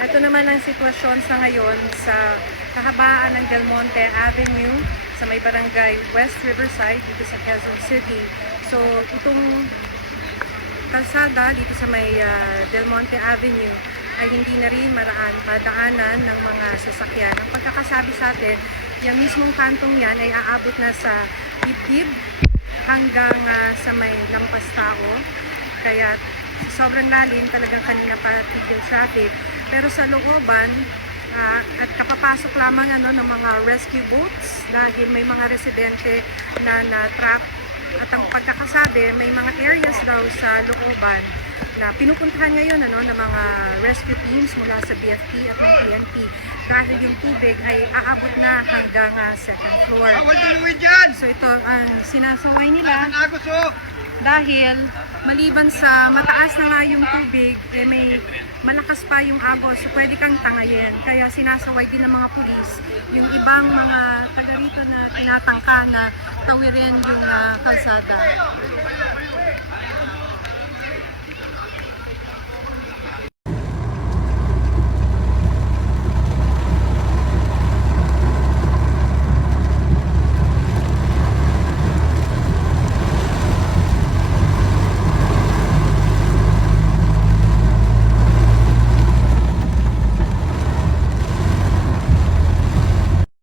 Ito naman ang sitwasyon sa ngayon sa kahabaan ng Del Monte Avenue sa may barangay West Riverside dito sa Quezon City. So itong kalsada dito sa may Del Monte Avenue ay hindi na rin madaanan ng mga sasakyan. Ang pagkakasabi sa atin, yung mismong kantong yan ay aabot na sa dibdib hanggang sa may lampas tao. Kaya sobrang lalim, talagang kanina pa tigil traffic. Pero sa looban, at kapapasok lamang ng mga rescue boats dahil may mga residente na na-trap. At ang pagkakasabi, may mga areas daw sa looban na pinupuntahan ngayon ng mga rescue teams mula sa BFP at ng PNP dahil yung tubig ay aabot na hanggang second floor. So ito ang sinasaway nila dahil maliban sa mataas na nga yung tubig, may malakas pa yung agos, so pwede kang tangayin. Kaya sinasaway din ng mga pulis yung ibang mga taga rito na tinatangka na tawirin yung kalsada.